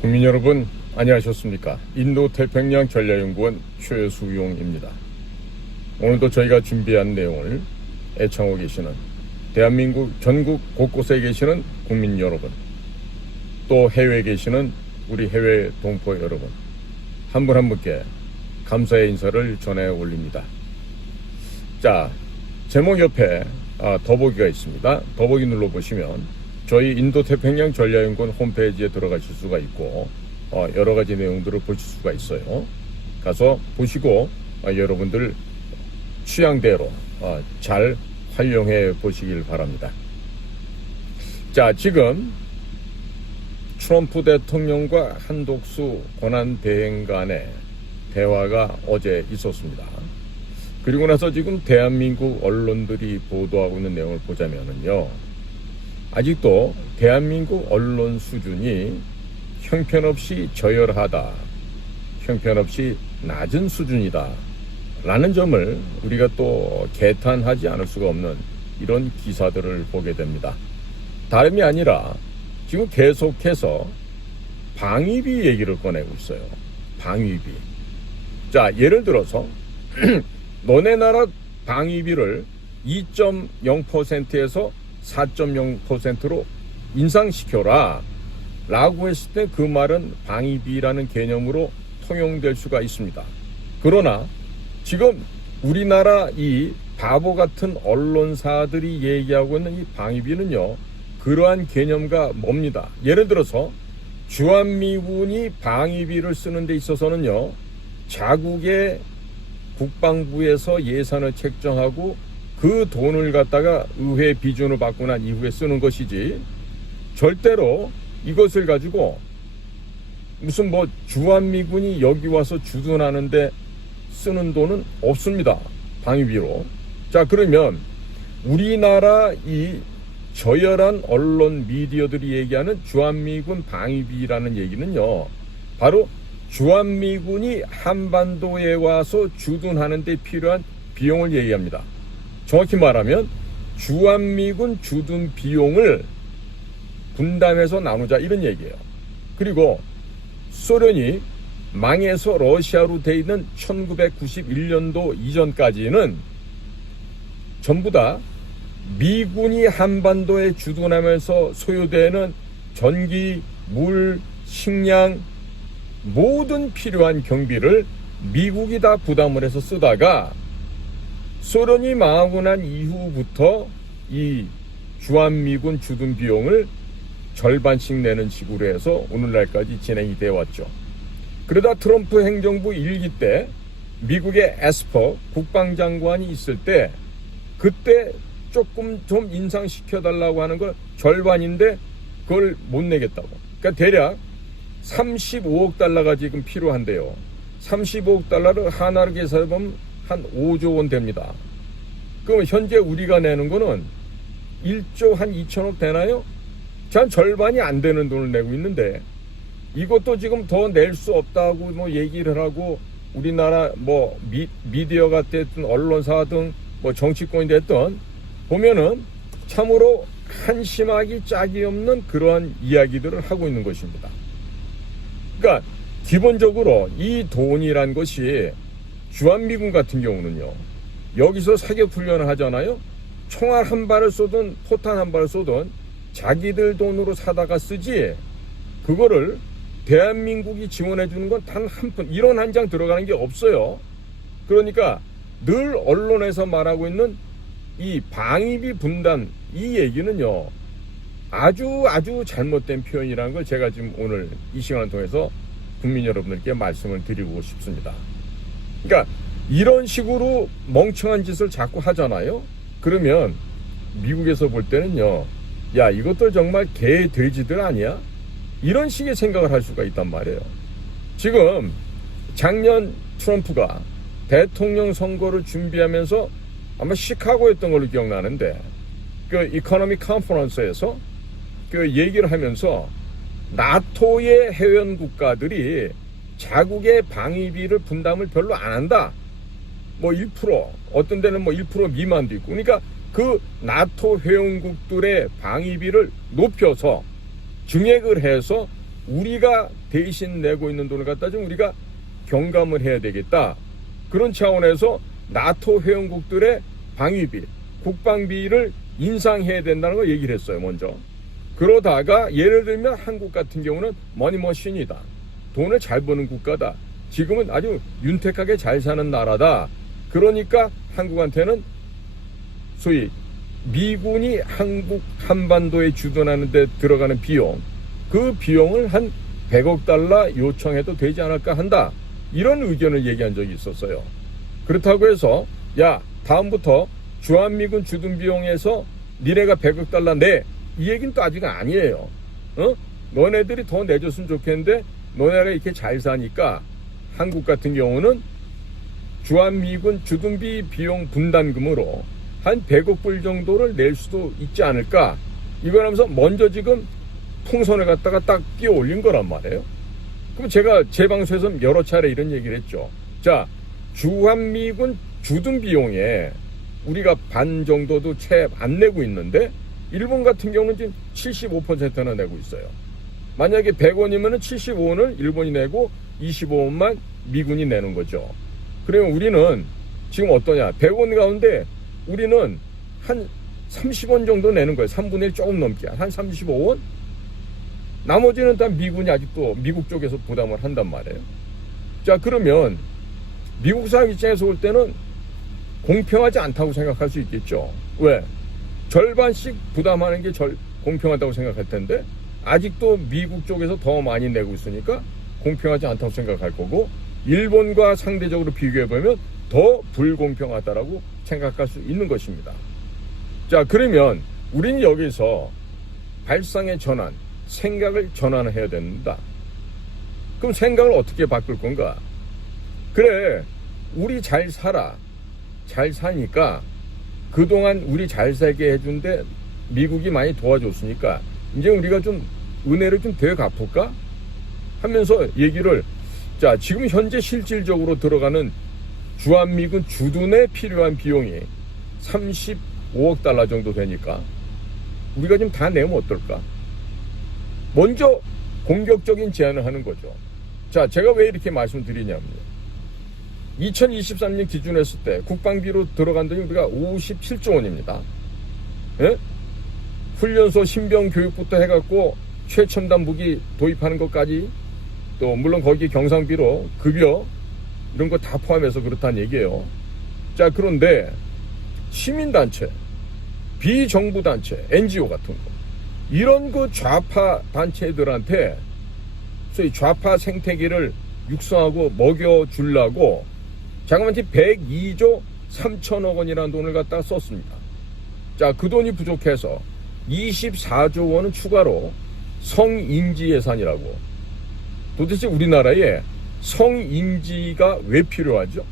국민 여러분, 안녕하셨습니까? 인도태평양 전략연구원 최수용입니다. 오늘도 저희가 준비한 내용을 애청하고 계시는 대한민국 전국 곳곳에 계시는 국민 여러분, 또 해외에 계시는 우리 해외 동포 여러분, 한 분 한 분께 감사의 인사를 전해 올립니다. 자, 제목 옆에 더보기가 있습니다. 더보기 눌러보시면 저희 인도태평양 전략연구원 홈페이지에 들어가실 수가 있고 여러 가지 내용들을 보실 수가 있어요. 가서 보시고 여러분들 취향대로 잘 활용해 보시길 바랍니다. 자, 지금 트럼프 대통령과 한독수 권한대행 간의 대화가 어제 있었습니다. 그리고 나서 지금 대한민국 언론들이 보도하고 있는 내용을 보자면은요, 아직도 대한민국 언론 수준이 형편없이 저열하다, 형편없이 낮은 수준이다 라는 점을 우리가 또 개탄하지 않을 수가 없는 이런 기사들을 보게 됩니다. 다름이 아니라 지금 계속해서 방위비 얘기를 꺼내고 있어요. 방위비. 자, 예를 들어서 너네 나라 방위비를 2.0%에서 4.0%로 인상시켜라 라고 했을 때 그 말은 방위비라는 개념으로 통용될 수가 있습니다. 그러나 지금 우리나라 이 바보 같은 언론사들이 얘기하고 있는 이 방위비는요, 그러한 개념과 뭡니다. 예를 들어서 주한미군이 방위비를 쓰는 데 있어서는요, 자국의 국방부에서 예산을 책정하고 그 돈을 갖다가 의회 비준을 받고 난 이후에 쓰는 것이지, 절대로 이것을 가지고 무슨 주한미군이 여기 와서 주둔하는데 쓰는 돈은 없습니다. 방위비로. 자, 그러면 우리나라 이 저열한 언론 미디어들이 얘기하는 주한미군 방위비라는 얘기는요, 바로 주한미군이 한반도에 와서 주둔하는 데 필요한 비용을 얘기합니다. 정확히 말하면 주한미군 주둔 비용을 분담해서 나누자, 이런 얘기예요. 그리고 소련이 망해서 러시아로 돼 있는 1991년도 이전까지는 전부 다 미군이 한반도에 주둔하면서 소요되는 전기, 물, 식량 모든 필요한 경비를 미국이 다 부담을 해서 쓰다가 소련이 망하고 난 이후부터 이 주한미군 주둔 비용을 절반씩 내는 식으로 해서 오늘날까지 진행이 되어 왔죠. 그러다 트럼프 행정부 1기 때 미국의 에스퍼 국방장관이 있을 때 그때 조금 좀 인상시켜달라고 하는 걸 절반인데 그걸 못 내겠다고. 그러니까 대략 35억 달러가 지금 필요한데요. 35억 달러를 하나로 계산해보면 한 5조 원 됩니다. 그럼 현재 우리가 내는 거는 1조 한 2천억 되나요? 전 절반이 안 되는 돈을 내고 있는데 이것도 지금 더 낼 수 없다고 얘기를 하고 우리나라 미디어가 됐든 언론사 등 정치권이 됐든 보면은 참으로 한심하기 짝이 없는 그러한 이야기들을 하고 있는 것입니다. 그러니까 기본적으로 이 돈이란 것이 주한미군 같은 경우는요, 여기서 사격 훈련을 하잖아요. 총알 한 발을 쏘든 포탄 한 발을 쏘든 자기들 돈으로 사다가 쓰지, 그거를 대한민국이 지원해 주는 건 단 한 푼, 1원 한 장 들어가는 게 없어요. 그러니까 늘 언론에서 말하고 있는 이 방위비 분담, 이 얘기는요, 아주 잘못된 표현이라는 걸 제가 지금 오늘 이 시간을 통해서 국민 여러분들께 말씀을 드리고 싶습니다. 그러니까 이런 식으로 멍청한 짓을 자꾸 하잖아요. 그러면 미국에서 볼 때는요, 야, 이것들 정말 개 돼지들 아니야? 이런 식의 생각을 할 수가 있단 말이에요. 지금 작년 트럼프가 대통령 선거를 준비하면서 아마 시카고였던 걸로 기억나는데 그 이코노믹 컨퍼런스에서 그 얘기를 하면서 나토의 회원 국가들이 자국의 방위비를 분담을 별로 안 한다. 1%, 어떤 데는 1% 미만도 있고. 그러니까 그 나토 회원국들의 방위비를 높여서 증액을 해서 우리가 대신 내고 있는 돈을 갖다 좀 우리가 경감을 해야 되겠다. 그런 차원에서 나토 회원국들의 방위비, 국방비를 인상해야 된다는 걸 얘기를 했어요, 먼저. 그러다가 예를 들면 한국 같은 경우는 머니머신이다. 돈을 잘 버는 국가다. 지금은 아주 윤택하게 잘 사는 나라다. 그러니까 한국한테는 소위 미군이 한국 한반도에 주둔하는 데 들어가는 비용, 그 비용을 한 100억 달러 요청해도 되지 않을까 한다. 이런 의견을 얘기한 적이 있었어요. 그렇다고 해서 야, 다음부터 주한미군 주둔 비용에서 니네가 100억 달러 내. 이 얘기는 또 아직 아니에요. 너네들이 더 내줬으면 좋겠는데 너네가 이렇게 잘 사니까 한국 같은 경우는 주한미군 주둔비 비용 분담금으로 한 100억 불 정도를 낼 수도 있지 않을까. 이걸 하면서 먼저 지금 통선을 갖다가 딱 끼워 올린 거란 말이에요. 그럼 제가 제 방송에서 여러 차례 이런 얘기를 했죠. 자, 주한미군 주둔 비용에 우리가 반 정도도 채 안 내고 있는데 일본 같은 경우는 지금 75%나 내고 있어요. 만약에 100원이면 75원을 일본이 내고 25원만 미군이 내는 거죠. 그러면 우리는 지금 어떠냐. 100원 가운데 우리는 한 30원 정도 내는 거예요. 3분의 1 조금 넘게. 한 35원? 나머지는 다 미군이 아직도 미국 쪽에서 부담을 한단 말이에요. 자, 그러면 미국 사람 입장에서 볼 때는 공평하지 않다고 생각할 수 있겠죠. 왜? 절반씩 부담하는 게 공평하다고 생각할 텐데 아직도 미국 쪽에서 더 많이 내고 있으니까 공평하지 않다고 생각할 거고, 일본과 상대적으로 비교해보면 더 불공평하다라고 생각할 수 있는 것입니다. 자, 그러면 우리는 여기서 발상의 전환, 생각을 전환해야 된다. 그럼 생각을 어떻게 바꿀 건가? 그래, 우리 잘 살아. 잘 사니까 그동안 우리 잘 살게 해준데 미국이 많이 도와줬으니까 이제 우리가 좀 은혜를 좀 되어 갚을까? 하면서 얘기를, 자, 지금 현재 실질적으로 들어가는 주한미군 주둔에 필요한 비용이 35억 달러 정도 되니까 우리가 좀 다 내면 어떨까? 먼저 공격적인 제안을 하는 거죠. 자, 제가 왜 이렇게 말씀드리냐면요. 2023년 기준 했을 때 국방비로 들어간 돈이 우리가 57조 원입니다. 예? 훈련소 신병 교육부터 해갖고 최첨단 무기 도입하는 것까지, 또 물론 거기 경상비로 급여 이런 거 다 포함해서 그렇다는 얘기예요. 자, 그런데 시민단체, 비정부단체, NGO 같은 거, 이런 그 좌파 단체들한테 소위 좌파 생태계를 육성하고 먹여주려고 자그마치 102조 3천억 원이라는 돈을 갖다 썼습니다. 자, 그 돈이 부족해서 24조 원은 추가로 성인지 예산이라고. 도대체 우리나라에 성인지가 왜 필요하죠?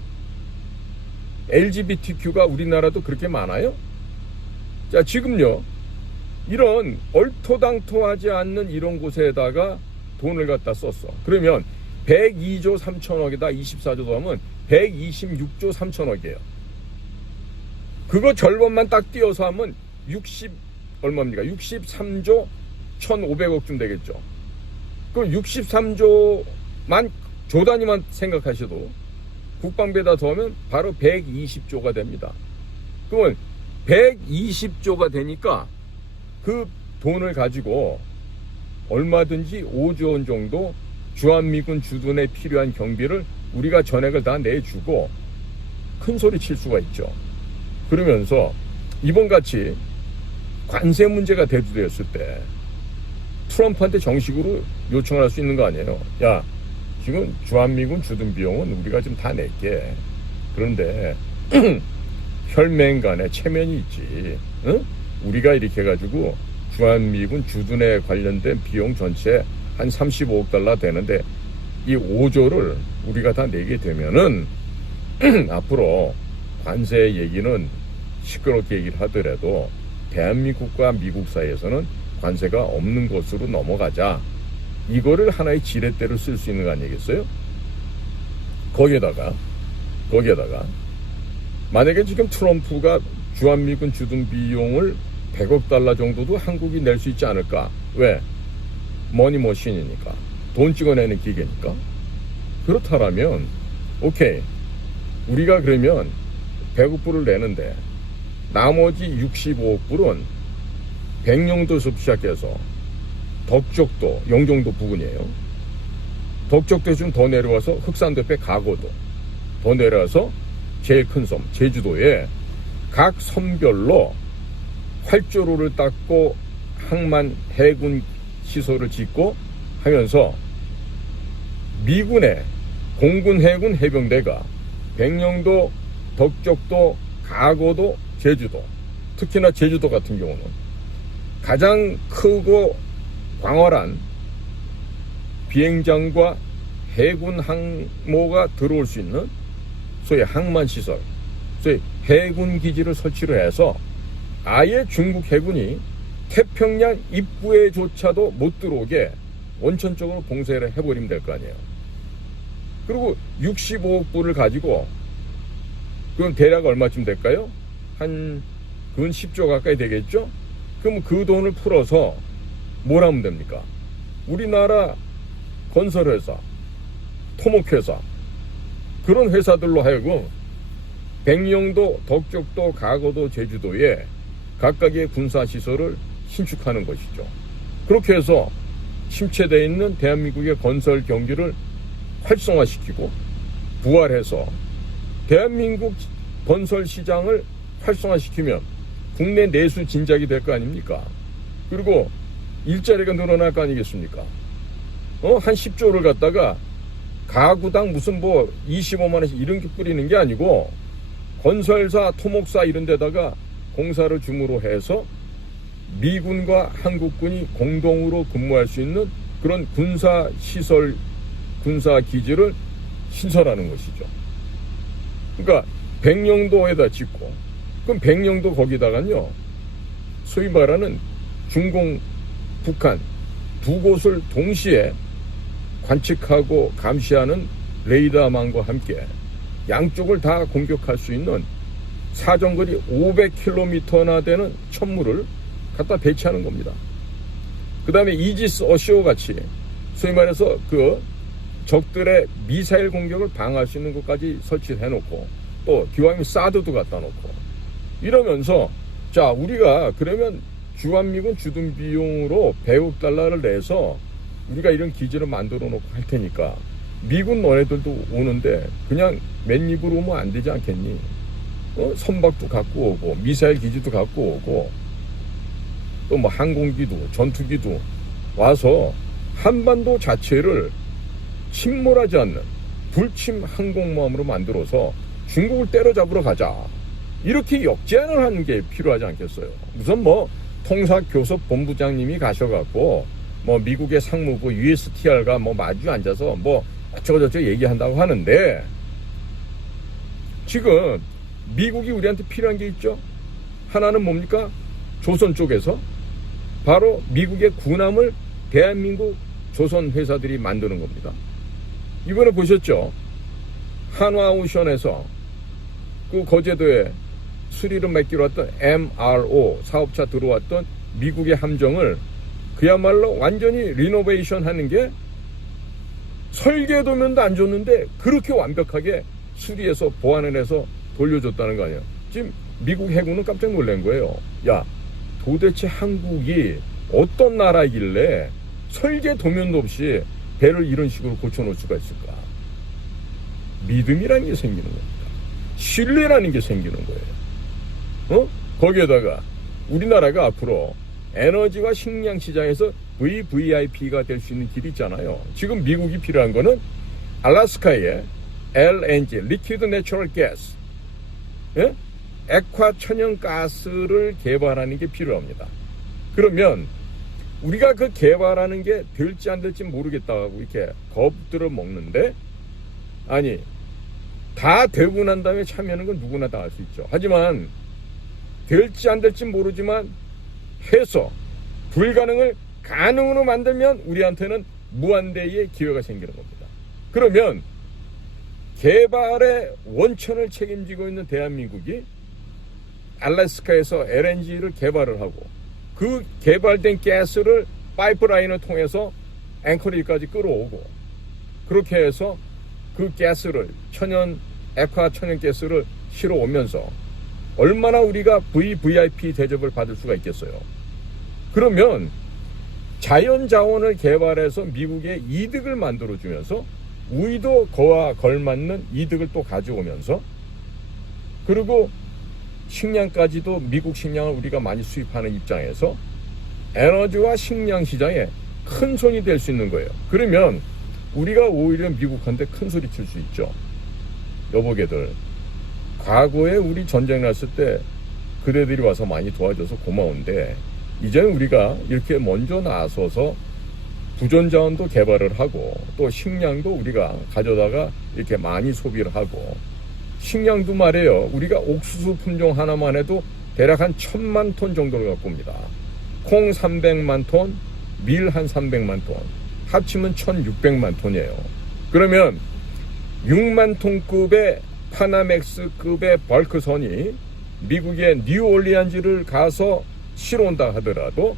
LGBTQ가 우리나라도 그렇게 많아요? 자, 지금요, 이런 얼토당토하지 않는 이런 곳에다가 돈을 갖다 썼어. 그러면 102조 3천억에다 24조 더하면 126조 3천억이에요. 그거 절반만 딱 띄어서 하면 얼마입니까? 63조 1,500억쯤 되겠죠. 그럼 63조만 조 단위만 생각하셔도 국방비에다 더하면 바로 120조가 됩니다. 그러면 120조가 되니까 그 돈을 가지고 얼마든지 5조 원 정도 주한미군 주둔에 필요한 경비를 우리가 전액을 다 내주고 큰 소리 칠 수가 있죠. 그러면서 이번같이 관세 문제가 대두되었을 때 트럼프한테 정식으로 요청을 할 수 있는 거 아니에요. 야, 지금 주한미군 주둔 비용은 우리가 좀 다 낼게. 그런데 혈맹 간에 체면이 있지. 응? 우리가 이렇게 해가지고 주한미군 주둔에 관련된 비용 전체 한 35억 달러 되는데 이 5조를 우리가 다 내게 되면은 앞으로 관세 얘기는 시끄럽게 얘기를 하더라도 대한민국과 미국 사이에서는 관세가 없는 것으로 넘어가자. 이거를 하나의 지렛대로 쓸 수 있는 거 아니겠어요? 거기에다가 만약에 지금 트럼프가 주한미군 주둔 비용을 100억 달러 정도도 한국이 낼 수 있지 않을까? 왜? 머니머신이니까, 돈 찍어내는 기계니까. 그렇다면 오케이, 우리가 그러면 100억 불을 내는데 나머지 65억 불은 백령도에서 시작해서 덕적도, 영종도 부근이에요. 덕적도 좀 더 내려와서 흑산도 옆에 가고도, 더 내려와서 제일 큰 섬 제주도에 각 섬별로 활주로를 닦고 항만 해군 시설을 짓고 하면서 미군의 공군 해군 해병대가 백령도, 덕적도, 가고도, 제주도, 특히나 제주도 같은 경우는 가장 크고 광활한 비행장과 해군 항모가 들어올 수 있는 소위 항만시설, 소위 해군 기지를 설치를 해서 아예 중국 해군이 태평양 입구에조차도 못 들어오게 원천적으로 봉쇄를 해버리면 될 거 아니에요. 그리고 65억 불을 가지고, 그럼 대략 얼마쯤 될까요? 근 10조 가까이 되겠죠? 그럼 그 돈을 풀어서 뭘 하면 됩니까? 우리나라 건설회사, 토목회사, 그런 회사들로 하여금 백령도, 덕적도, 가고도, 제주도에 각각의 군사시설을 신축하는 것이죠. 그렇게 해서 침체되어 있는 대한민국의 건설 경기를 활성화시키고 부활해서 대한민국 건설 시장을 활성화시키면 국내 내수 진작이 될 거 아닙니까? 그리고 일자리가 늘어날 거 아니겠습니까? 한 10조를 갖다가 가구당 무슨 25만 원씩 이런 게 뿌리는 게 아니고 건설사, 토목사 이런 데다가 공사를 줌으로 해서 미군과 한국군이 공동으로 근무할 수 있는 그런 군사시설, 군사기지를 신설하는 것이죠. 그러니까 백령도에다 짓고, 그럼 백령도 거기다가요, 소위 말하는 중공, 북한 두 곳을 동시에 관측하고 감시하는 레이더망과 함께 양쪽을 다 공격할 수 있는 사정거리 500km나 되는 천무를 갖다 배치하는 겁니다. 그 다음에 이지스 어시오 같이 소위 말해서 그 적들의 미사일 공격을 방어할 수 있는 것까지 설치해놓고, 또 기왕이면 사드도 갖다 놓고 이러면서, 자, 우리가 그러면 주한미군 주둔 비용으로 100억 달러를 내서 우리가 이런 기지를 만들어 놓고 할 테니까 미군 너네들도 오는데 그냥 맨입으로 오면 안 되지 않겠니? 선박도 갖고 오고 미사일 기지도 갖고 오고 또 뭐 항공기도 전투기도 와서 한반도 자체를 침몰하지 않는 불침 항공모함으로 만들어서 중국을 때려잡으러 가자, 이렇게 역제안을 하는 게 필요하지 않겠어요? 우선 통사교섭 본부장님이 가셔갖고 미국의 상무부 USTR과 마주 앉아서 어쩌고저쩌고 얘기한다고 하는데, 지금 미국이 우리한테 필요한 게 있죠. 하나는 뭡니까? 조선 쪽에서 바로 미국의 군함을 대한민국 조선 회사들이 만드는 겁니다. 이번에 보셨죠? 한화오션에서 그 거제도에 수리를 맡기로 왔던 MRO 사업차 들어왔던 미국의 함정을 그야말로 완전히 리노베이션 하는 게 설계도면도 안 줬는데 그렇게 완벽하게 수리해서 보완을 해서 돌려줬다는 거 아니에요. 지금 미국 해군은 깜짝 놀란 거예요. 야, 도대체 한국이 어떤 나라이길래 설계도면도 없이 배를 이런 식으로 고쳐놓을 수가 있을까? 믿음이라는 게 생기는 겁니다. 신뢰라는 게 생기는 거예요. 거기에다가 우리나라가 앞으로 에너지와 식량 시장에서 VVIP가 될 수 있는 길이 있잖아요. 지금 미국이 필요한 거는 알래스카에 LNG, Liquid Natural Gas, 액화 천연가스를 개발하는 게 필요합니다. 그러면 우리가 그 개발하는 게 될지 안 될지 모르겠다고 이렇게 겁들을 먹는데, 아니, 다 되고 난 다음에 참여하는 건 누구나 다 할 수 있죠. 하지만 될지 안 될지 모르지만 해서 불가능을 가능으로 만들면 우리한테는 무한대의 기회가 생기는 겁니다. 그러면 개발의 원천을 책임지고 있는 대한민국이 알래스카에서 LNG를 개발을 하고 그 개발된 가스를 파이프라인을 통해서 앵커리지까지 끌어오고 그렇게 해서 그 가스를 액화 천연 가스를 실어오면서 얼마나 우리가 VVIP 대접을 받을 수가 있겠어요. 그러면 자연자원을 개발해서 미국에 이득을 만들어주면서 우리도 그와 걸맞는 이득을 또 가져오면서 그리고 식량까지도 미국 식량을 우리가 많이 수입하는 입장에서 에너지와 식량 시장에 큰 손이 될 수 있는 거예요. 그러면 우리가 오히려 미국한테 큰 소리 칠 수 있죠. 여보게들, 과거에 우리 전쟁 났을 때 그대들이 와서 많이 도와줘서 고마운데 이제는 우리가 이렇게 먼저 나서서 부전자원도 개발을 하고 또 식량도 우리가 가져다가 이렇게 많이 소비를 하고 식량도 말이에요. 우리가 옥수수 품종 하나만 해도 대략 한 1000만 톤 정도를 갖고 옵니다. 콩 300만 톤, 밀 한 300만 톤, 합치면 1600만 톤이에요. 그러면 6만 톤급의 파나맥스급의 벌크선이 미국의 뉴올리안즈를 가서 실어온다 하더라도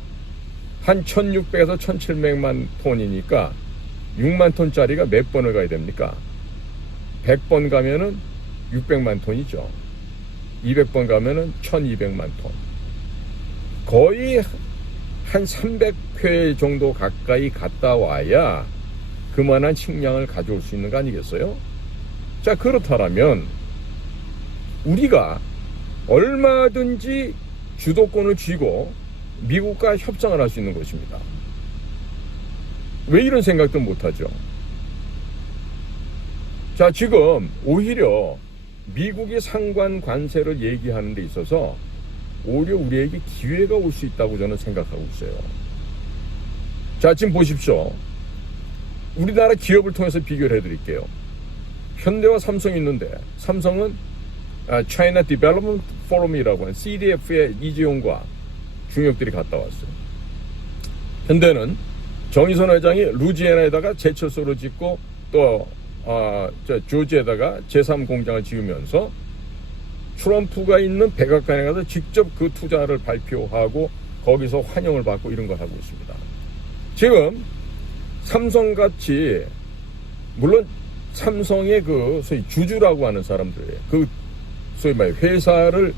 한 1600에서 1700만 톤이니까 6만 톤짜리가 몇 번을 가야 됩니까? 100번 가면은 600만 톤이죠. 200번 가면은 1200만 톤. 거의 한 300회 정도 가까이 갔다 와야 그만한 식량을 가져올 수 있는 거 아니겠어요? 자, 그렇다면 우리가 얼마든지 주도권을 쥐고 미국과 협상을 할 수 있는 것입니다. 왜 이런 생각도 못하죠? 자, 지금 오히려 미국이 상관 관세를 얘기하는 데 있어서 오히려 우리에게 기회가 올 수 있다고 저는 생각하고 있어요. 자, 지금 보십시오. 우리나라 기업을 통해서 비교를 해드릴게요. 현대와 삼성이 있는데 삼성은 China Development Forum이라고 하는 CDF에 이재용과 중역들이 갔다 왔어요. 현대는 정의선 회장이 루지애나에다가 제철소를 짓고 또 조지에다가 제3공장을 지으면서 트럼프가 있는 백악관에 가서 직접 그 투자를 발표하고 거기서 환영을 받고 이런 걸 하고 있습니다. 지금 삼성같이 물론 삼성의 그 소위 주주라고 하는 사람들이에요. 그 소위 말 회사를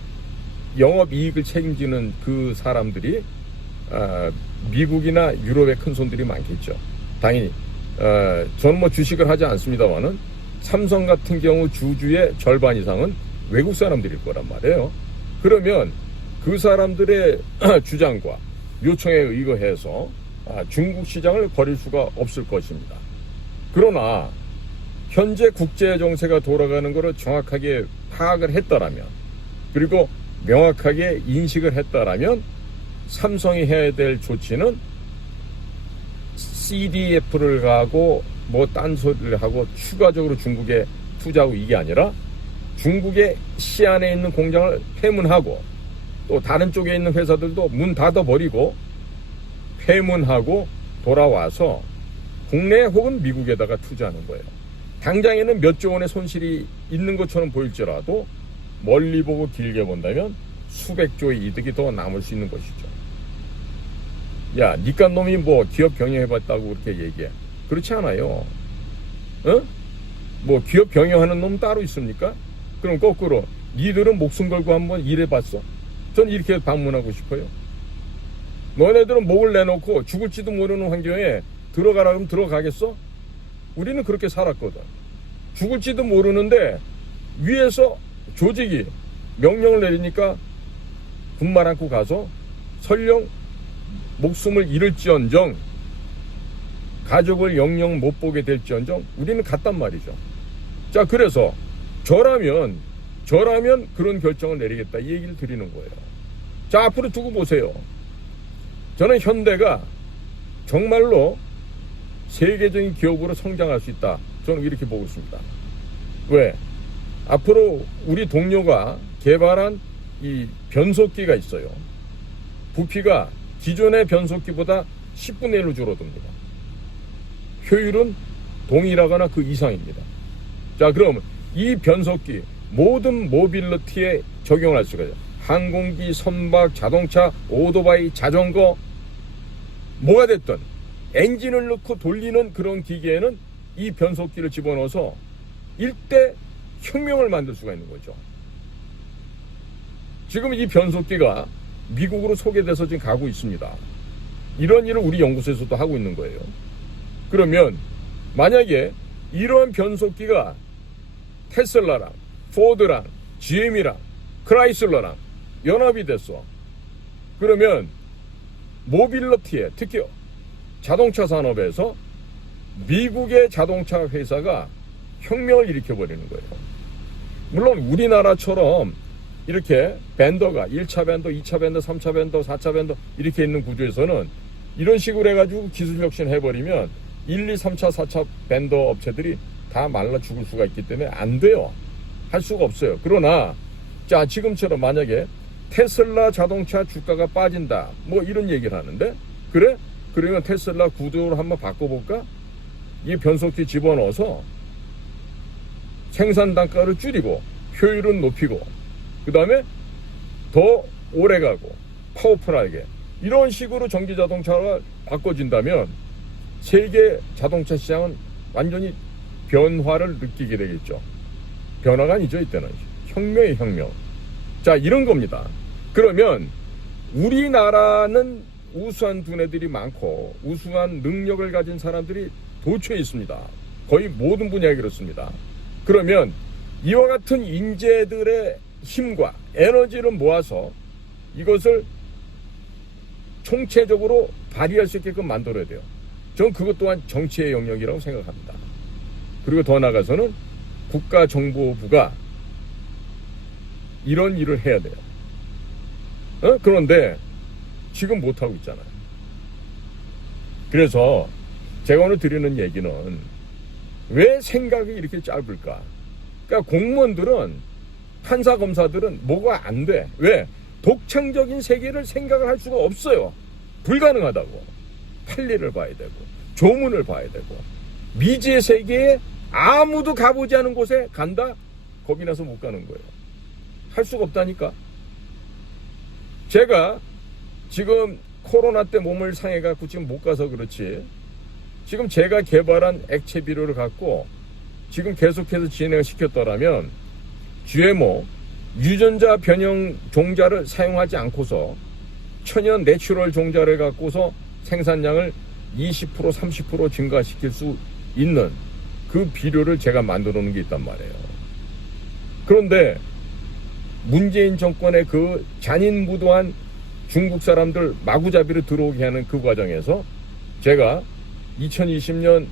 영업이익을 책임지는 그 사람들이 미국이나 유럽의 큰 손들이 많겠죠. 당연히 저는 뭐 주식을 하지 않습니다만은 삼성 같은 경우 주주의 절반 이상은 외국 사람들일 거란 말이에요. 그러면 그 사람들의 주장과 요청에 의거해서 중국 시장을 버릴 수가 없을 것입니다. 그러나 현재 국제 정세가 돌아가는 것을 정확하게 파악을 했다라면 그리고 명확하게 인식을 했다라면 삼성이 해야 될 조치는 CDF를 가고 뭐 딴소리를 하고 추가적으로 중국에 투자하고 이게 아니라 중국의 시안에 있는 공장을 폐문하고 또 다른 쪽에 있는 회사들도 문 닫아버리고 폐문하고 돌아와서 국내 혹은 미국에다가 투자하는 거예요. 당장에는 몇 조 원의 손실이 있는 것처럼 보일지라도 멀리 보고 길게 본다면 수백 조의 이득이 더 남을 수 있는 것이죠. 야, 니깐 놈이 뭐 기업 경영해봤다고 그렇게 얘기해. 그렇지 않아요. 뭐 기업 경영하는 놈 따로 있습니까? 그럼 거꾸로 니들은 목숨 걸고 한번 일해봤어? 전 이렇게 반문하고 싶어요. 너네들은 목을 내놓고 죽을지도 모르는 환경에 들어가라 그러면 들어가겠어? 우리는 그렇게 살았거든. 죽을지도 모르는데 위에서 조직이 명령을 내리니까 군말 않고 가서 설령 목숨을 잃을지언정 가족을 영영 못 보게 될지언정 우리는 갔단 말이죠. 자, 그래서 저라면 그런 결정을 내리겠다 이 얘기를 드리는 거예요. 자, 앞으로 두고 보세요. 저는 현대가 정말로 세계적인 기업으로 성장할 수 있다. 저는 이렇게 보고 있습니다. 왜? 앞으로 우리 동료가 개발한 이 변속기가 있어요. 부피가 기존의 변속기보다 10분의 1로 줄어듭니다. 효율은 동일하거나 그 이상입니다. 자, 그럼 이 변속기 모든 모빌리티에 적용할 수가 있어요. 항공기, 선박, 자동차, 오토바이, 자전거 뭐가 됐든 엔진을 넣고 돌리는 그런 기계에는 이 변속기를 집어넣어서 일대 혁명을 만들 수가 있는 거죠. 지금 이 변속기가 미국으로 소개돼서 지금 가고 있습니다. 이런 일을 우리 연구소에서도 하고 있는 거예요. 그러면 만약에 이런 변속기가 테슬라랑 포드랑 GM이랑 크라이슬러랑 연합이 됐어. 그러면 모빌리티에, 특히 자동차 산업에서 미국의 자동차 회사가 혁명을 일으켜버리는 거예요. 물론 우리나라처럼 이렇게 밴더가 1차 밴더, 2차 밴더, 3차 밴더, 4차 밴더 이렇게 있는 구조에서는 이런 식으로 해가지고 기술 혁신 해버리면 1, 2, 3차, 4차 밴더 업체들이 다 말라 죽을 수가 있기 때문에 안 돼요. 할 수가 없어요. 그러나 자, 지금처럼 만약에 테슬라 자동차 주가가 빠진다 뭐 이런 얘기를 하는데, 그래? 그러면 테슬라 구조를 한번 바꿔볼까? 이 변속기 집어넣어서 생산 단가를 줄이고 효율은 높이고 그 다음에 더 오래가고 파워풀하게 이런 식으로 전기 자동차가 바꿔진다면 세계 자동차 시장은 완전히 변화를 느끼게 되겠죠. 변화가 아니죠. 이때는 혁명의 혁명. 자, 이런 겁니다. 그러면 우리나라는 우수한 두뇌들이 많고 우수한 능력을 가진 사람들이 도처에 있습니다. 거의 모든 분야에 그렇습니다. 그러면 이와 같은 인재들의 힘과 에너지를 모아서 이것을 총체적으로 발휘할 수 있게끔 만들어야 돼요. 저는 그것 또한 정치의 영역이라고 생각합니다. 그리고 더 나아가서는 국가정보부가 이런 일을 해야 돼요. 그런데 지금 못하고 있잖아요. 그래서 제가 오늘 드리는 얘기는 왜 생각이 이렇게 짧을까? 그러니까 공무원들은, 판사 검사들은 뭐가 안 돼. 왜? 독창적인 세계를 생각을 할 수가 없어요. 불가능하다고. 판례를 봐야 되고 조문을 봐야 되고 미지의 세계에 아무도 가보지 않은 곳에 간다? 겁이 나서 못 가는 거예요. 할 수가 없다니까. 제가 지금 코로나 때 몸을 상해갖고 지금 못 가서 그렇지, 지금 제가 개발한 액체 비료를 갖고 지금 계속해서 진행을 시켰더라면 GMO 유전자 변형 종자를 사용하지 않고서 천연 내추럴 종자를 갖고서 생산량을 20% 30% 증가시킬 수 있는 그 비료를 제가 만들어 놓은 게 있단 말이에요. 그런데 문재인 정권의 그 잔인무도한 중국 사람들 마구잡이로 들어오게 하는 그 과정에서 제가 2020년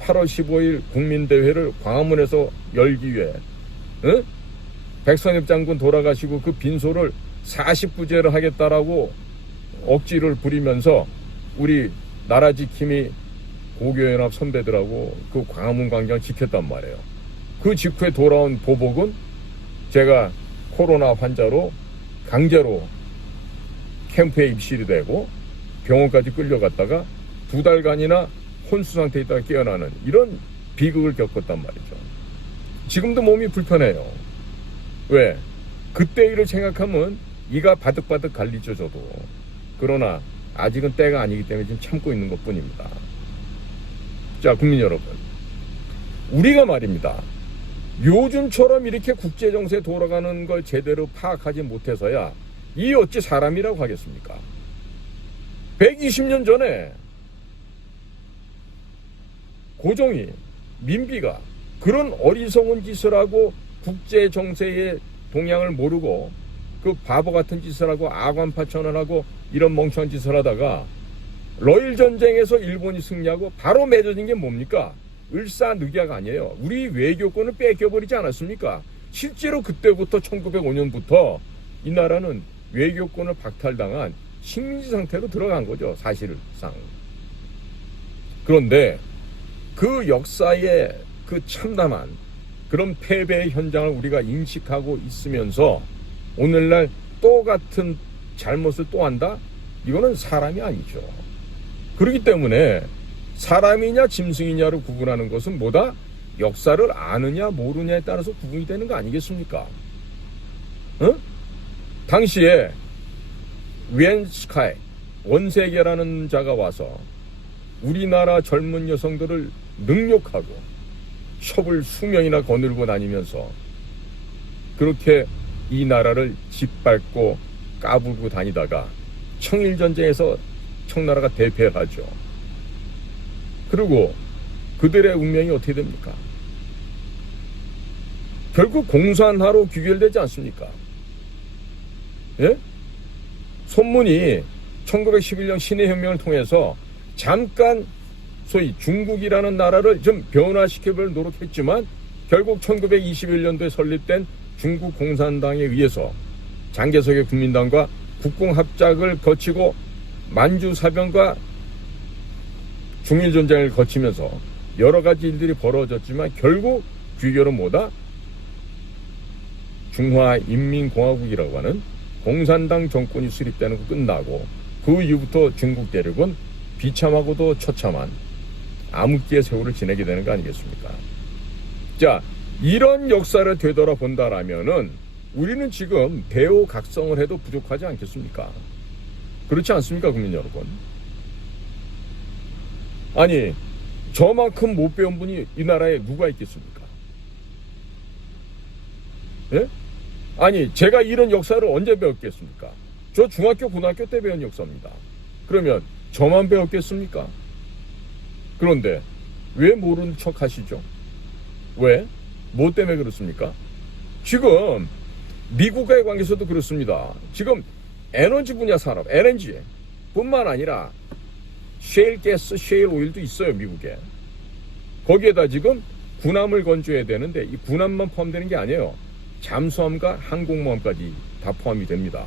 8월 15일 국민대회를 광화문에서 열기 위해 백선엽 장군 돌아가시고 그 빈소를 49제를 하겠다라고 억지를 부리면서 우리 나라지킴이 고교연합 선배들하고 그 광화문 광장 지켰단 말이에요. 그 직후에 돌아온 보복은 제가 코로나 환자로 강제로 캠프에 입실이 되고 병원까지 끌려갔다가 2달간이나 혼수 상태에 있다가 깨어나는 이런 비극을 겪었단 말이죠. 지금도 몸이 불편해요. 왜? 그때 일을 생각하면 이가 바득바득 갈리죠, 저도. 그러나 아직은 때가 아니기 때문에 지금 참고 있는 것 뿐입니다. 자, 국민 여러분, 우리가 말입니다, 요즘처럼 이렇게 국제정세에 돌아가는 걸 제대로 파악하지 못해서야 이 어찌 사람이라고 하겠습니까? 120년 전에 고종이, 민비가 그런 어리석은 짓을 하고 국제정세의 동향을 모르고 그 바보 같은 짓을 하고 아관파천을 하고 이런 멍청한 짓을 하다가 러일 전쟁에서 일본이 승리하고 바로 맺어진 게 뭡니까? 을사늑약 아니에요. 우리 외교권을 뺏겨버리지 않았습니까? 실제로 그때부터 1905년부터 이 나라는 외교권을 박탈당한 식민지 상태로 들어간 거죠, 사실상. 그런데 그 역사의 그 참담한 그런 패배의 현장을 우리가 인식하고 있으면서 오늘날 똑같은 잘못을 또 한다? 이거는 사람이 아니죠. 그렇기 때문에 사람이냐 짐승이냐를 구분하는 것은 뭐다? 역사를 아느냐 모르냐에 따라서 구분이 되는 거 아니겠습니까? 당시에 웬스카이 원세계라는 자가 와서 우리나라 젊은 여성들을 능욕하고 첩을 수명이나 거늘고 다니면서 그렇게 이 나라를 짓밟고 까불고 다니다가 청일전쟁에서 청나라가 대패를 하죠. 그리고 그들의 운명이 어떻게 됩니까? 결국 공산화로 귀결되지 않습니까? 예? 손문이 1911년 신해혁명을 통해서 잠깐 소위 중국이라는 나라를 좀 변화시켜볼 노력했지만 결국 1921년도에 설립된 중국 공산당에 의해서 장개석의 국민당과 국공합작을 거치고 만주사변과 중일전쟁을 거치면서 여러 가지 일들이 벌어졌지만 결국 귀결은 뭐다? 중화인민공화국이라고 하는 공산당 정권이 수립되는 거 끝나고 그 이후부터 중국 대륙은 비참하고도 처참한 암흑기의 세월을 지내게 되는 거 아니겠습니까? 자, 이런 역사를 되돌아본다라면은 우리는 지금 대우각성을 해도 부족하지 않겠습니까? 그렇지 않습니까, 국민 여러분? 아니, 저만큼 못 배운 분이 이 나라에 누가 있겠습니까? 예? 아니, 제가 이런 역사를 언제 배웠겠습니까? 저 중학교, 고등학교 때 배운 역사입니다. 그러면 저만 배웠겠습니까? 그런데 왜 모르는 척 하시죠? 왜? 뭐 때문에 그렇습니까? 지금 미국과의 관계에서도 그렇습니다. 지금 에너지 분야 산업, LNG 뿐만 아니라 셰일 가스, 셰일 오일도 있어요, 미국에. 거기에다 지금 군함을 건조해야 되는데 이 군함만 포함되는 게 아니에요. 잠수함과 항공모함까지 다 포함이 됩니다.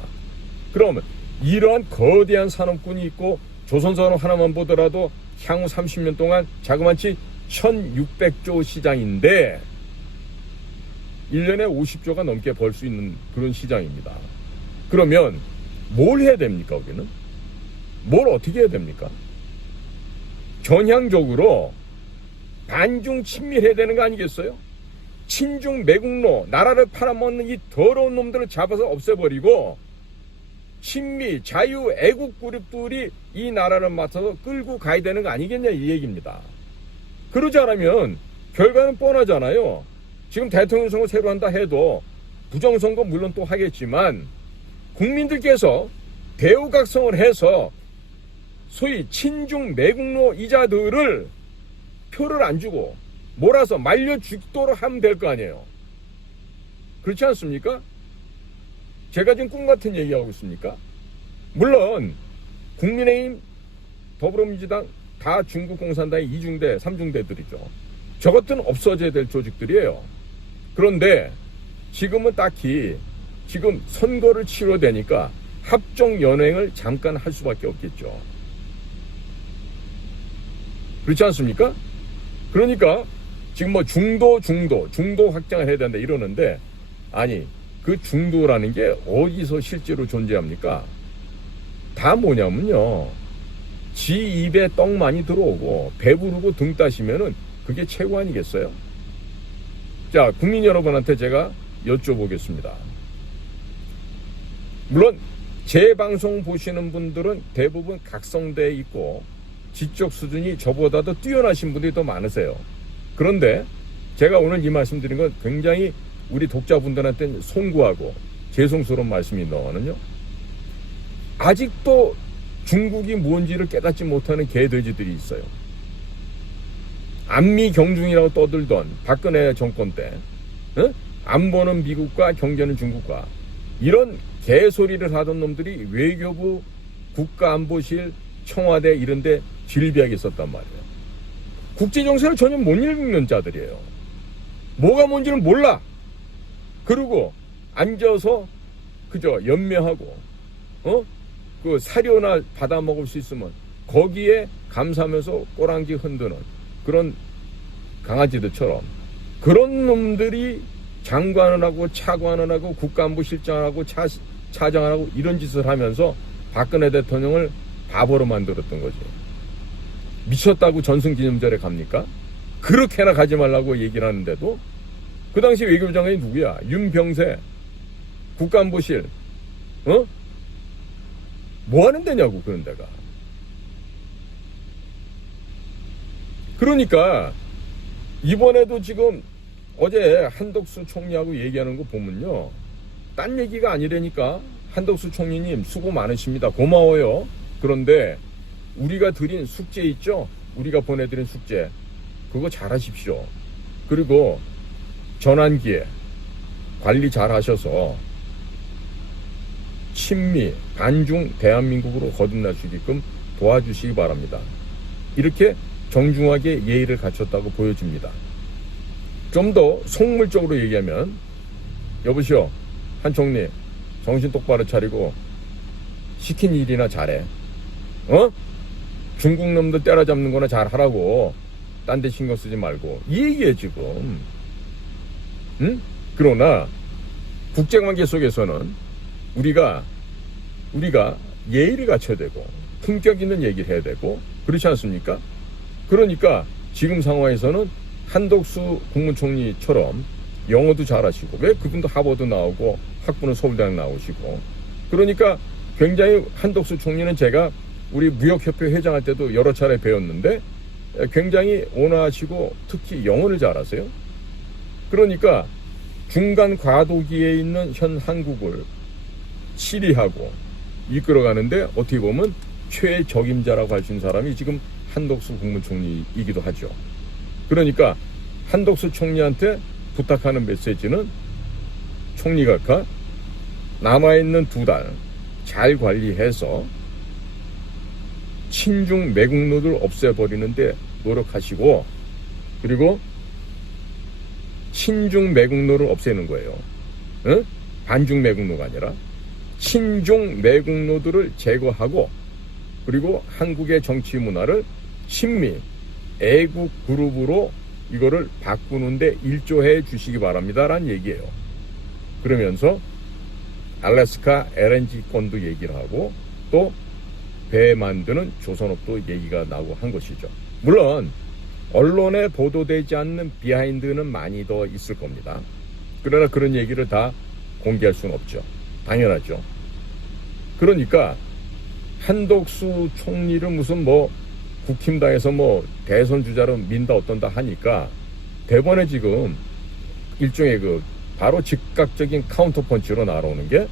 그러면 이러한 거대한 산업군이 있고 조선산업 하나만 보더라도 향후 30년 동안 자그마치 1600조 시장인데 1년에 50조가 넘게 벌 수 있는 그런 시장입니다. 그러면 뭘 해야 됩니까, 우리는? 뭘 어떻게 해야 됩니까? 전향적으로 반중 친밀해야 되는 거 아니겠어요? 친중 매국노, 나라를 팔아먹는 이 더러운 놈들을 잡아서 없애버리고 친미, 자유, 애국 그룹들이 이 나라를 맡아서 끌고 가야 되는 거 아니겠냐 이 얘기입니다. 그러지 않으면 결과는 뻔하잖아요. 지금 대통령 선거 새로 한다 해도 부정선거 물론 또 하겠지만 국민들께서 대우각성을 해서 소위 친중 매국노 이자들을 표를 안 주고 몰아서 말려 죽도록 하면 될 거 아니에요. 그렇지 않습니까? 제가 지금 꿈 같은 얘기하고 있습니까? 물론 국민의힘, 더불어민주당 다 중국 공산당의 2중대, 3중대들이죠. 저것들은 없어져야 될 조직들이에요. 그런데 지금은 딱히 지금 선거를 치러야 되니까 합종연행을 잠깐 할 수밖에 없겠죠. 그렇지 않습니까? 그러니까 지금 뭐 중도 확장을 해야 된다 이러는데 아니 그 중도라는 게 어디서 실제로 존재합니까? 다 뭐냐면요. 지 입에 떡 많이 들어오고 배부르고 등 따시면은 그게 최고 아니겠어요? 자, 국민 여러분한테 제가 여쭤보겠습니다. 물론 제 방송 보시는 분들은 대부분 각성돼 있고 지적 수준이 저보다도 뛰어나신 분들이 더 많으세요. 그런데 제가 오늘 이 말씀 드린 건 굉장히 우리 독자분들한테는 송구하고 죄송스러운 말씀이거든요. 아직도 중국이 뭔지를 깨닫지 못하는 개돼지들이 있어요. 안미 경중이라고 떠들던 박근혜 정권 때 안보는 미국과 경제는 중국과 이런 개소리를 하던 놈들이 외교부, 국가안보실, 청와대 이런 데 질비하게 있었단 말이에요. 국제정세를 전혀 못 읽는 자들이에요. 뭐가 뭔지는 몰라. 그리고 앉아서 그저 연매하고 그 사료나 받아 먹을 수 있으면 거기에 감사하면서 꼬랑지 흔드는 그런 강아지들처럼 그런 놈들이 장관을 하고 차관을 하고 국가안보실장을 하고 차장을 하고 이런 짓을 하면서 박근혜 대통령을 바보로 만들었던 거지. 미쳤다고 전승기념절에 갑니까? 그렇게나 가지 말라고 얘기를 하는데도 그 당시 외교부 장관이 누구야? 윤병세 국가안보실 뭐 하는 데냐고 그런 데가. 그러니까 이번에도 지금 어제 한덕수 총리하고 얘기하는 거 보면요, 딴 얘기가 아니라니까. 한덕수 총리님 수고 많으십니다. 고마워요. 그런데 우리가 드린 숙제 있죠? 우리가 보내드린 숙제, 그거 잘하십시오. 그리고 전환기에 관리 잘하셔서 친미, 반중 대한민국으로 거듭날 수 있게끔 도와주시기 바랍니다. 이렇게 정중하게 예의를 갖췄다고 보여집니다. 좀 더 속물적으로 얘기하면, 여보시오, 한 총리, 정신 똑바로 차리고 시킨 일이나 잘해. 중국 놈들 때려잡는 거나 잘 하라고. 딴 데 신경 쓰지 말고. 이 얘기에 지금. 응? 그러나 국제관계 속에서는 우리가 예의를 갖춰야 되고 품격 있는 얘기를 해야 되고, 그렇지 않습니까? 그러니까 지금 상황에서는 한덕수 국무총리처럼 영어도 잘하시고, 왜 그분도 하버드 나오고 학부는 서울대학 나오시고, 그러니까 굉장히 한덕수 총리는 제가 우리 무역협회 회장할 때도 여러 차례 배웠는데 굉장히 온화하시고 특히 영어를 잘하세요. 그러니까 중간 과도기에 있는 현 한국을 치리하고 이끌어가는데 어떻게 보면 최적임자라고 할 수 있는 사람이 지금 한덕수 국무총리이기도 하죠. 그러니까 한덕수 총리한테 부탁하는 메시지는, 총리각하 남아있는 2달 잘 관리해서 친중 매국노를 없애버리는데 노력하시고, 그리고 친중 매국노를 없애는 거예요. 응? 반중 매국노가 아니라 친중 매국노들을 제거하고, 그리고 한국의 정치 문화를 친미 애국 그룹으로 이거를 바꾸는데 일조해 주시기 바랍니다 라는 얘기예요. 그러면서 알래스카 LNG 건도 얘기를 하고, 또 배 만드는 조선업도 얘기가 나오고 한 것이죠. 물론 언론에 보도되지 않는 비하인드는 많이 더 있을 겁니다. 그러나 그런 얘기를 다 공개할 수는 없죠. 당연하죠. 그러니까 한덕수 총리를 무슨 국힘당에서 대선 주자로 민다 어떤다 하니까 대번에 지금 일종의 바로 즉각적인 카운터 펀치로 날아오는 게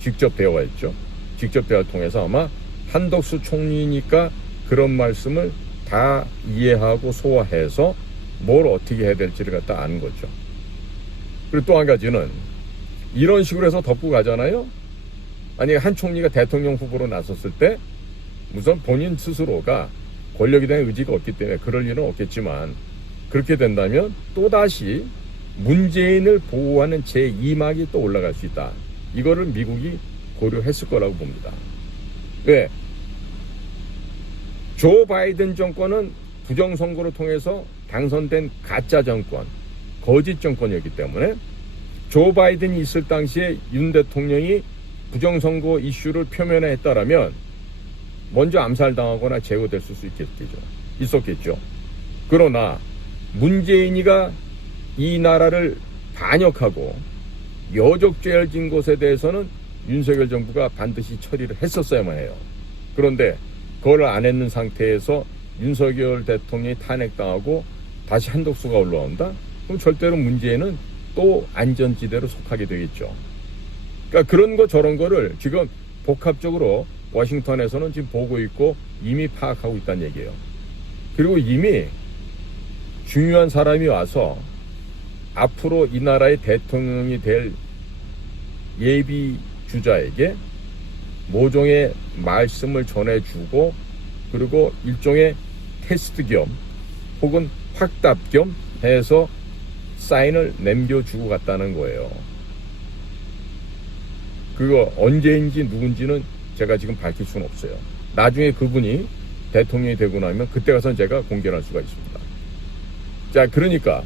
직접 대화가 있죠. 직접 대화를 통해서 아마 한덕수 총리니까 그런 말씀을 다 이해하고 소화해서 뭘 어떻게 해야 될지를 갖다 아는 거죠. 그리고 또 한 가지는 이런 식으로 해서 덮고 가잖아요. 아니, 한 총리가 대통령 후보로 나섰을 때 우선 본인 스스로가 권력에 대한 의지가 없기 때문에 그럴 일은 없겠지만, 그렇게 된다면 또다시 문재인을 보호하는 제2막이 또 올라갈 수 있다. 이거를 미국이 고려했을 거라고 봅니다. 왜? 조 바이든 정권은 부정선거를 통해서 당선된 가짜 정권, 거짓 정권이었기 때문에 조 바이든이 있을 당시에 윤 대통령이 부정선거 이슈를 표면화했다라면 먼저 암살당하거나 제거될 수 있었겠죠. 그러나 문재인이가 이 나라를 반역하고 여적죄를 것에 대해서는 윤석열 정부가 반드시 처리를 했었어야만 해요. 그런데 그걸 안 했는 상태에서 윤석열 대통령이 탄핵당하고 다시 한덕수가 올라온다? 그럼 절대로 문재인은 또 안전지대로 속하게 되겠죠. 그러니까 그런 거 저런 거를 지금 복합적으로 워싱턴에서는 지금 보고 있고 이미 파악하고 있다는 얘기예요. 그리고 이미 중요한 사람이 와서 앞으로 이 나라의 대통령이 될 예비 주자에게 모종의 말씀을 전해주고, 그리고 일종의 테스트 겸 혹은 확답 겸 해서 사인을 남겨주고 갔다는 거예요. 그거 언제인지 누군지는 제가 지금 밝힐 수는 없어요. 나중에 그분이 대통령이 되고 나면 그때 가서 제가 공개를 할 수가 있습니다. 자, 그러니까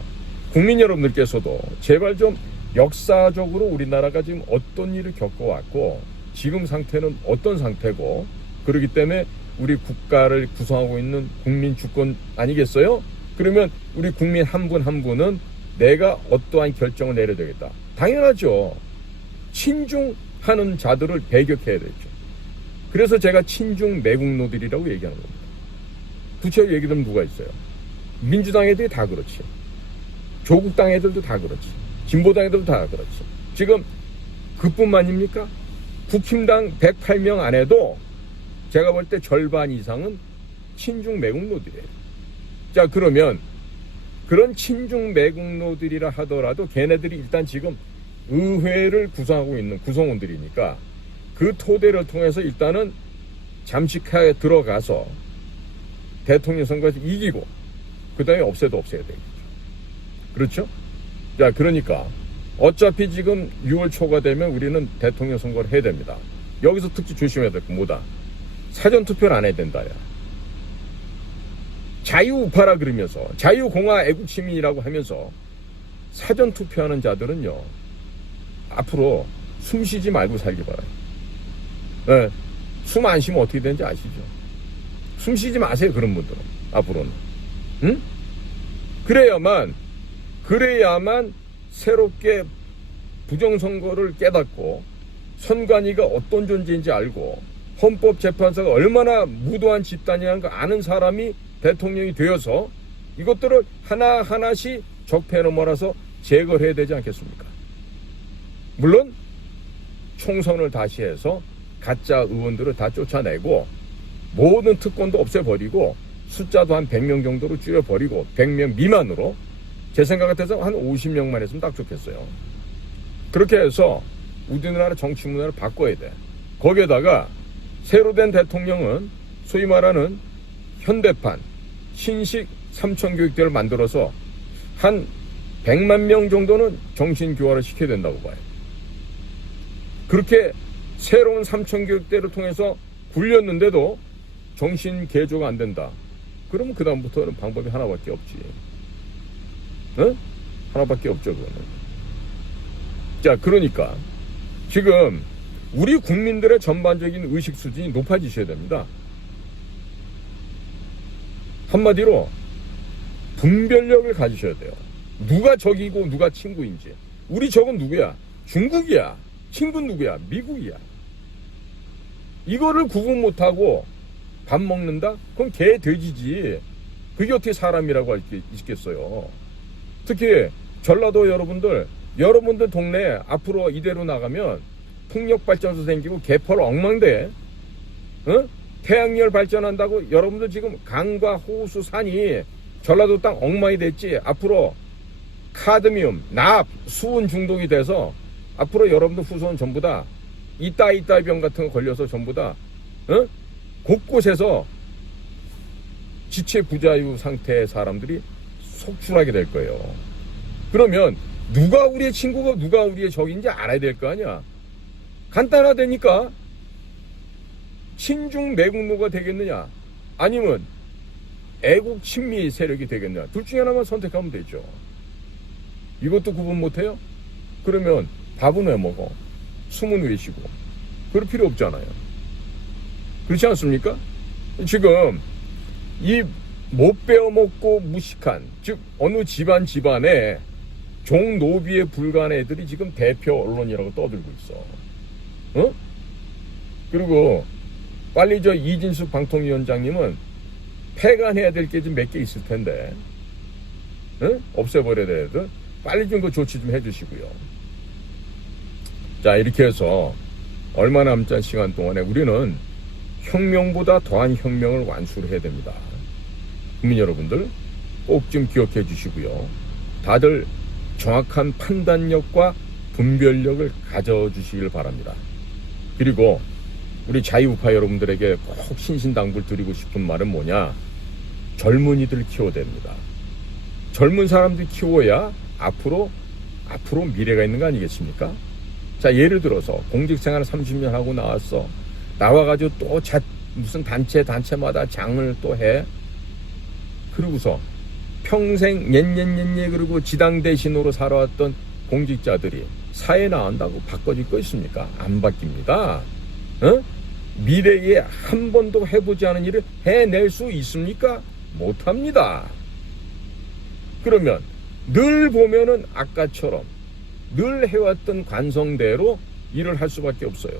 국민 여러분들께서도 제발 좀 역사적으로 우리나라가 지금 어떤 일을 겪어왔고 지금 상태는 어떤 상태고, 그렇기 때문에 우리 국가를 구성하고 있는 국민 주권 아니겠어요? 그러면 우리 국민 한 분 한 분은 내가 어떠한 결정을 내려야 되겠다. 당연하죠. 친중하는 자들을 배격해야 되죠. 그래서 제가 친중 매국노들이라고 얘기하는 겁니다. 구체적으로 얘기 들으면 누가 있어요? 민주당 애들이 다 그렇지. 조국당 애들도 다 그렇지. 진보당 애들도 다 그렇지. 지금 그뿐만입니까? 국힘당 108명 안에도 제가 볼 때 절반 이상은 친중 매국노들이에요. 자, 그러면 그런 친중 매국노들이라 하더라도 걔네들이 일단 지금 의회를 구성하고 있는 구성원들이니까 그 토대를 통해서 일단은 잠식하에 들어가서 대통령 선거에서 이기고 그 다음에 없애야 되겠죠. 그렇죠? 자, 그러니까 어차피 지금 6월 초가 되면 우리는 대통령 선거를 해야 됩니다. 여기서 특히 조심해야 될 건 뭐다? 사전투표를 안 해야 된다. 야. 자유우파라 그러면서 자유공화 애국시민이라고 하면서 사전투표하는 자들은요, 앞으로 숨 쉬지 말고 살기 바라요. 네, 숨 안 쉬면 어떻게 되는지 아시죠? 숨 쉬지 마세요, 그런 분들은. 앞으로는. 응? 그래야만 새롭게 부정선거를 깨닫고 선관위가 어떤 존재인지 알고 헌법재판소가 얼마나 무도한 집단이라는 걸 아는 사람이 대통령이 되어서 이것들을 하나하나씩 적폐 넘어라서 제거를 해야 되지 않겠습니까? 물론 총선을 다시 해서 가짜 의원들을 다 쫓아내고 모든 특권도 없애버리고 숫자도 한 100명 정도로 줄여버리고 100명 미만으로 제 생각 같아서 한 50명만 했으면 딱 좋겠어요. 그렇게 해서 우리나라 정치 문화를 바꿔야 돼. 거기에다가 새로 된 대통령은 소위 말하는 현대판 신식 삼천교육대를 만들어서 한 100만 명 정도는 정신교화를 시켜야 된다고 봐요. 그렇게 새로운 삼천교육대를 통해서 굴렸는데도 정신개조가 안 된다. 그러면 그 다음부터는 방법이 하나밖에 없지. 응? 하나밖에 없죠, 그거는. 자, 그러니까 지금 우리 국민들의 전반적인 의식 수준이 높아지셔야 됩니다. 한마디로 분별력을 가지셔야 돼요. 누가 적이고 누가 친구인지. 우리 적은 누구야? 중국이야. 친구는 누구야? 미국이야. 이거를 구분 못하고 밥 먹는다? 그건 개, 돼지지. 그게 어떻게 사람이라고 할 수 있겠어요. 특히 전라도 여러분들 동네 앞으로 이대로 나가면 풍력발전소 생기고 개펄 엉망돼. 어? 태양열 발전한다고 여러분들 지금 강과 호수, 산이 전라도 땅 엉망이 됐지. 앞으로 카드뮴, 납, 수은 중독이 돼서 앞으로 여러분들 후손 전부 다 이따이병 같은 거 걸려서 전부 다 곳곳에서 지체 부자유 상태의 사람들이 속출하게 될 거예요. 그러면 누가 우리의 친구고 누가 우리의 적인지 알아야 될 거 아니야. 간단하다니까. 친중 매국노가 되겠느냐 아니면 애국 친미 세력이 되겠느냐, 둘 중에 하나만 선택하면 되죠. 이것도 구분 못해요? 그러면 밥은 왜 먹어? 숨은 왜 쉬고? 그럴 필요 없잖아요. 그렇지 않습니까? 지금 이 못 배워먹고 무식한, 즉 어느 집안에 종노비에 불과한 애들이 지금 대표 언론이라고 떠들고 있어. 어? 그리고 빨리 저 이진숙 방통위원장님은 폐간해야 될 게 좀 몇 개 있을 텐데, 응? 없애버려야 돼도 빨리 좀 그 조치 좀 해주시고요. 자, 이렇게 해서 얼마 남지 않은 시간 동안에 우리는 혁명보다 더한 혁명을 완수를 해야 됩니다. 국민 여러분들 꼭 좀 기억해 주시고요. 다들 정확한 판단력과 분별력을 가져주시길 바랍니다. 그리고 우리 자유우파 여러분들에게 꼭 신신당부를 드리고 싶은 말은 뭐냐? 젊은이들 키워야 됩니다. 젊은 사람들 키워야 앞으로 미래가 있는 거 아니겠습니까? 자, 예를 들어서 공직생활 30년 하고 나왔어. 나와가지고 또 무슨 단체마다 장을 또 해. 그러고서 평생 녜녜녜녜 그리고 지당 대신으로 살아왔던 공직자들이 사회에 나온다고 바꿔질 거 있습니까? 안 바뀝니다. 어? 미래에 한 번도 해보지 않은 일을 해낼 수 있습니까? 못합니다. 그러면 늘 보면은 아까처럼 늘 해왔던 관성대로 일을 할 수밖에 없어요.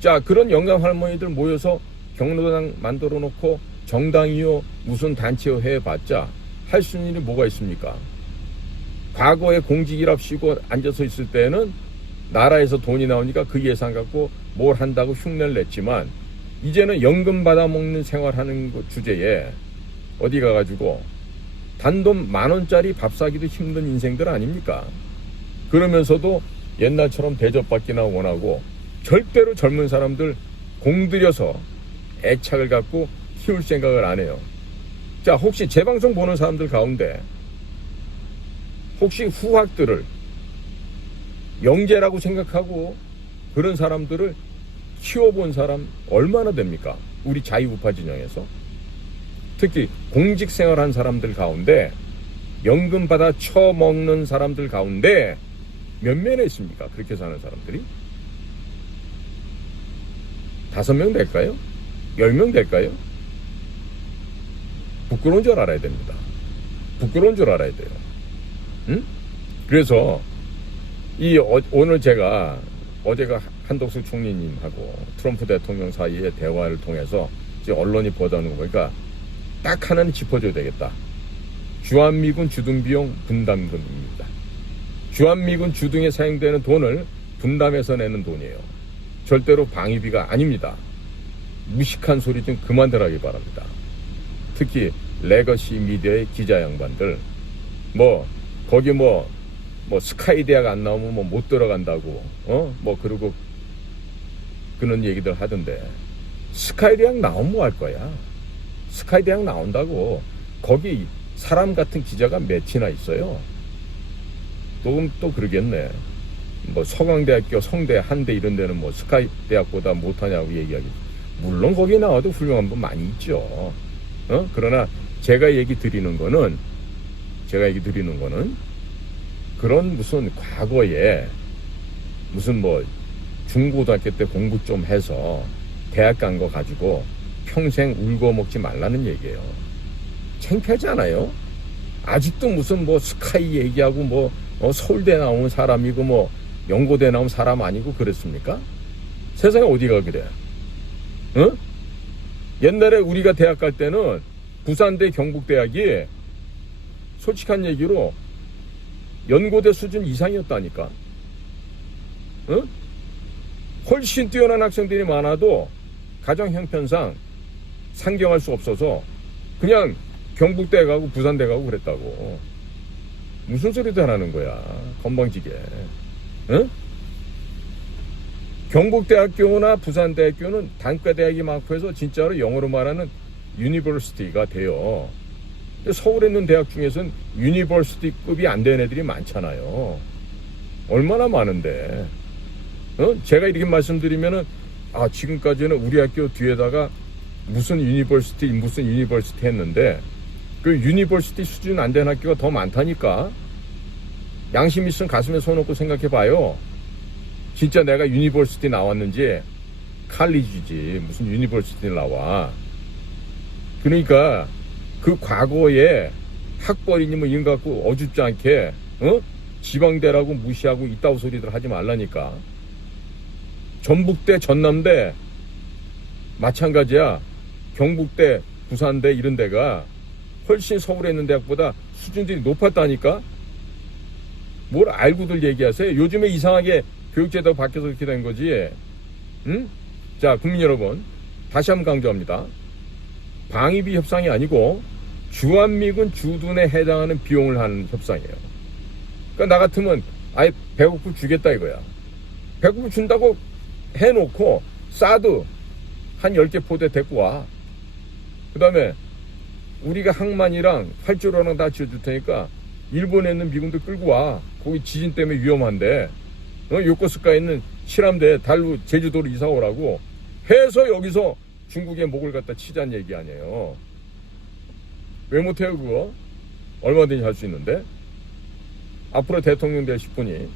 자, 그런 영감 할머니들 모여서 경로당 만들어 놓고 정당이요 무슨 단체요 해봤자 할 수 있는 일이 뭐가 있습니까? 과거에 공직이랍시고 앉아서 있을 때는 나라에서 돈이 나오니까 그 예산 갖고 뭘 한다고 흉내를 냈지만 이제는 연금 받아먹는 생활하는 주제에 어디 가가지고 단돈 10,000원짜리 밥 사기도 힘든 인생들 아닙니까? 그러면서도 옛날처럼 대접받기나 원하고 절대로 젊은 사람들 공들여서 애착을 갖고 키울 생각을 안 해요. 자, 혹시 제 방송 보는 사람들 가운데 혹시 후학들을 영재라고 생각하고 그런 사람들을 키워본 사람 얼마나 됩니까? 우리 자유우파 진영에서. 특히 공직생활한 사람들 가운데 연금 받아 처먹는 사람들 가운데 몇 명이나 있습니까? 그렇게 사는 사람들이? 5명 될까요? 10명 될까요? 부끄러운 줄 알아야 됩니다. 부끄러운 줄 알아야 돼요. 응? 그래서 오늘 제가 어제가 한덕수 총리님하고 트럼프 대통령 사이의 대화를 통해서 이제 언론이 보도하는 거 보니까 딱 하나는 짚어줘야 되겠다. 주한미군 주둔비용 분담금입니다. 주한미군 주둔에 사용되는 돈을 분담해서 내는 돈이에요. 절대로 방위비가 아닙니다. 무식한 소리 좀 그만들 하기 바랍니다. 특히 레거시 미디어의 기자 양반들 거기 스카이 대학 안 나오면 못 들어간다고 그러고 그런 얘기들 하던데 스카이 대학 나오면 뭐 할 거야? 스카이 대학 나온다고 거기 사람 같은 기자가 몇이나 있어요. 또 그러겠네. 서강대학교, 성대, 한대 이런 데는 스카이 대학보다 못하냐고 얘기하기. 물론 거기 나와도 훌륭한 분 많이 있죠. 그러나 제가 얘기 드리는 거는 그런 무슨 과거에 무슨 중고등학교 때 공부 좀 해서 대학 간 거 가지고 평생 울고 먹지 말라는 얘기예요. 창피하지 않아요? 아직도 무슨 스카이 얘기하고 서울대 나온 사람이고 연고대 나온 사람 아니고 그랬습니까? 세상에 어디가 그래? 응? 옛날에 우리가 대학 갈 때는 부산대 경북대학이 솔직한 얘기로 연고대 수준 이상이었다니까. 응? 훨씬 뛰어난 학생들이 많아도 가정 형편상 상경할 수 없어서 그냥 경북대 가고 부산대 가고 그랬다고. 무슨 소리들 하는 거야, 건방지게. 응? 경북대학교나 부산대학교는 단과대학이 많고 해서 진짜로 영어로 말하는 유니버시티가 돼요. 서울에 있는 대학 중에서는 유니버시티급이 안 되는 애들이 많잖아요. 얼마나 많은데. 제가 이렇게 말씀드리면은 지금까지는 우리 학교 뒤에다가 무슨 유니버시티 했는데 그 유니버시티 수준 안 되는 학교가 더 많다니까. 양심 있으면 가슴에 손 얹고 생각해 봐요. 진짜 내가 유니버시티 나왔는지. 칼리지지 무슨 유니버시티를 나와. 그러니까 그 과거에 학벌이니 이런 거 갖고 어줍지 않게 지방대라고 무시하고 이따구 소리들 하지 말라니까. 전북대, 전남대 마찬가지야. 경북대, 부산대 이런 데가 훨씬 서울에 있는 대학보다 수준들이 높았다니까. 뭘 알고들 얘기하세요. 요즘에 이상하게 교육제도가 바뀌어서 그렇게 된 거지. 응? 자, 국민 여러분, 다시 한번 강조합니다. 방위비 협상이 아니고 주한미군 주둔에 해당하는 비용을 하는 협상이에요. 그러니까 나 같으면 아예 배고프 주겠다 이거야. 배고프 준다고 해놓고 사드 한 10개 포대 데리고 와. 그 다음에 우리가 항만이랑 활주로랑 다 지어줄 테니까 일본에 있는 미군들 끌고 와. 거기 지진 때문에 위험한데 요코스카에 있는 실함대 달로 제주도로 이사 오라고 해서 여기서 중국의 목을 갖다 치자는 얘기 아니에요. 왜 못해요 그거? 얼마든지 할 수 있는데. 앞으로 대통령 되실 분이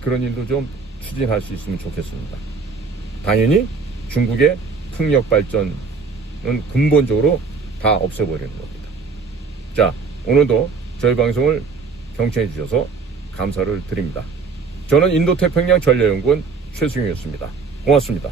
그런 일도 좀 추진할 수 있으면 좋겠습니다. 당연히 중국의 풍력 발전은 근본적으로 다 없애버리는 겁니다. 자, 오늘도 저희 방송을 경청해 주셔서 감사를 드립니다. 저는 인도태평양 전략연구원 최승용이었습니다. 고맙습니다.